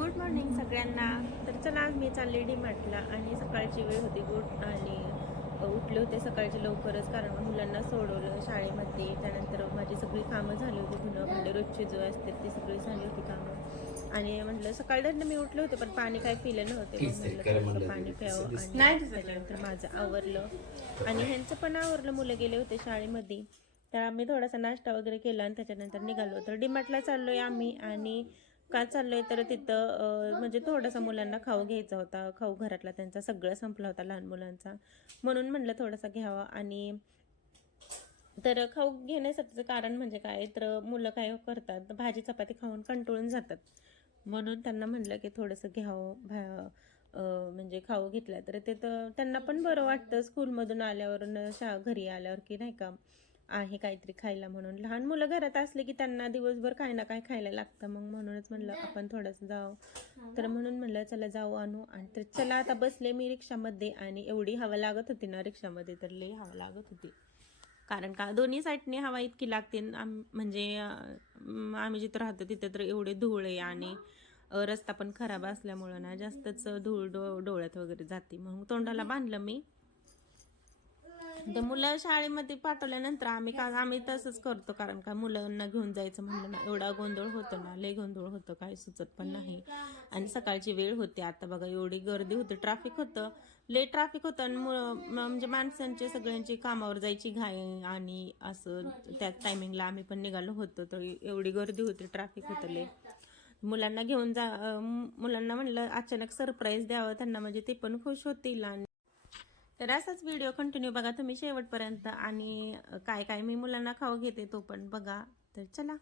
Good morning सगळ्यांना. तर चला आज मी चालले डीमार्टला आणि सकाळची वेळ होती आणि उठले होते सकाळचे लवकरच, कारण मुलांना सोडवलं शाळेमध्ये. त्यानंतर माझी सगळी कामं झाली होती, धुणं भांडे रोजचे जो असते ते सगळी झाली होती कामं. आणि म्हटलं सकाळी मी उठले होते पण पाणी काय पिलं नव्हते, मग म्हटलं पाणी प्यावं आणि त्याच्यानंतर माझं आवरलं आणि ह्यांचं पण आवरलं. मुलं गेले होते शाळेमध्ये, तर आम्ही थोडासा नाश्ता वगैरे केला आणि त्याच्यानंतर निघालो. तर डीमार्टला चाललोय आम्ही. आणि का चाललोय तर तिथं म्हणजे थोडासा मुलांना खाऊ घ्यायचा होता. खाऊ घरातला त्यांचा सगळं संपला होता लहान मुलांचा, म्हणून म्हणलं थोडासा घ्यावा. आणि तर खाऊ घेण्यासाठीचं कारण म्हणजे काय, तर मुलं काय करतात, भाजी चपाती खाऊन कंटाळून जातात, म्हणून त्यांना म्हटलं की थोडंसं घ्यावं. म्हणजे खाऊ घेतला तर ते तर त्यांना पण बरं वाटतं स्कूलमधून आल्यावर, घरी आल्यावर, की नाही का आहे काहीतरी खायला. म्हणून लहान मुलं घरात असले की त्यांना दिवसभर काही ना काही खायला लागतं, मग म्हणूनच म्हणलं आपण थोडंसं जाऊ. तर म्हणून म्हणलं चला जाऊ आणू. आणि तर चला आता बसले मी रिक्षामध्ये, आणि एवढी हवा लागत होती ना रिक्षामध्ये, तर लई हवा लागत होती. कारण का दोन्ही साईडने हवा इतकी लागते. म्हणजे आम्ही जिथं राहतो तिथं तर एवढे धूळ आहे, आणि रस्ता पण खराब असल्यामुळं ना जास्तच धूळ डोळ्यात वगैरे जाते. मग तोंडाला बांधलं मी. तर मुलं शाळेमध्ये पाठवल्यानंतर आम्ही तसंच करतो, कारण का मुलांना घेऊन जायचं म्हणलं ना एवढा गोंधळ होतो ना, लय गोंधळ होतं, काही सुचत पण नाही. आणि सकाळची वेळ होती, आता बघा एवढी गर्दी होती, ट्रॅफिक होतं, लय ट्रॅफिक होतं. आणि म्हणजे माणसांचे सगळ्यांची कामावर जायची घाई, आणि असं त्याच टायमिंगला आम्ही पण निघालो होतो, तर एवढी गर्दी होती, ट्रॅफिक होतं लय. मुलांना घेऊन मुलांना म्हणलं अचानक सरप्राईज द्यावं त्यांना, म्हणजे ते पण खुश होतील. आणि तर असाच व्हिडिओ कंटिन्यू बघा तुम्ही शेवटपर्यंत, आणि काय काय मी मुलांना खाऊ घेते तो पण बघा. तर चला.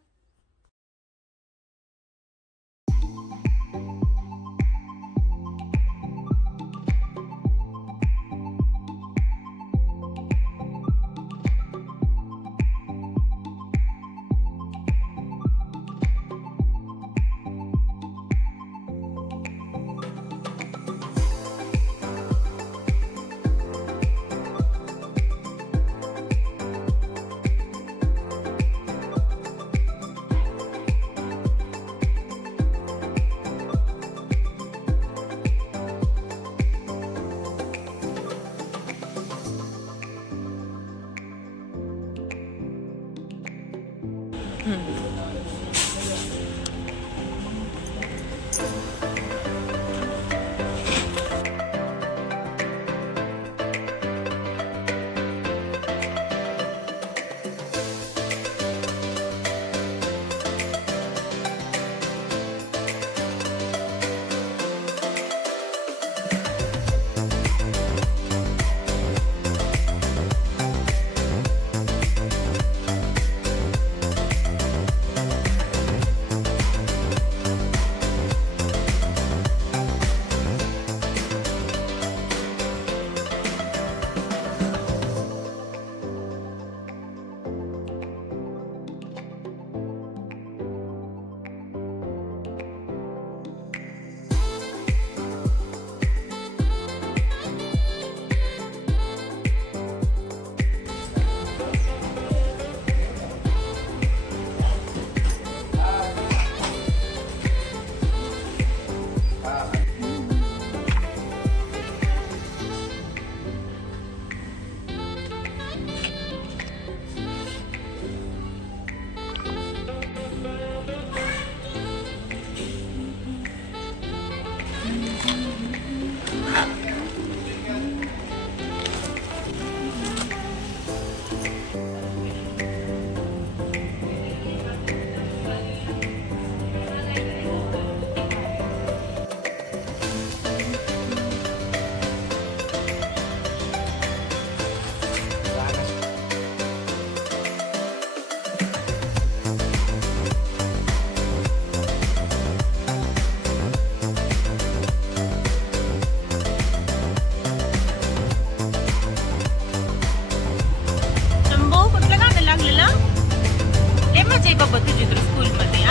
बाबा तुझी तर स्कूल मध्ये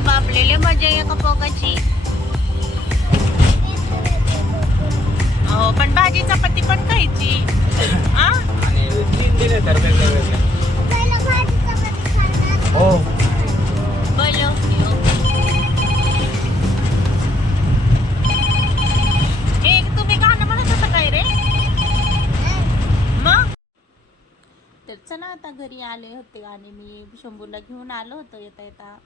बापलेले मजा आहे का पोगाची. हो पण भाजी चपाती पण खायची. आणि 3 दिले तर वेगळं. बोलो चला आता घरी आले होते आणि मी शंभूला घेऊन आलो होतो येता येता.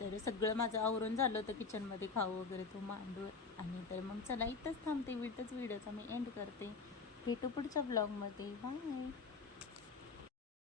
तर सगळं माझं आवरून झालं होतं किचनमध्ये, खाऊ वगैरे तो मांडू. आणि तर मग चला इथंच थांबते, इथंच व्हिडिओचा मी एंड करते. भेटू पुढच्या ब्लॉगमध्ये. बाय.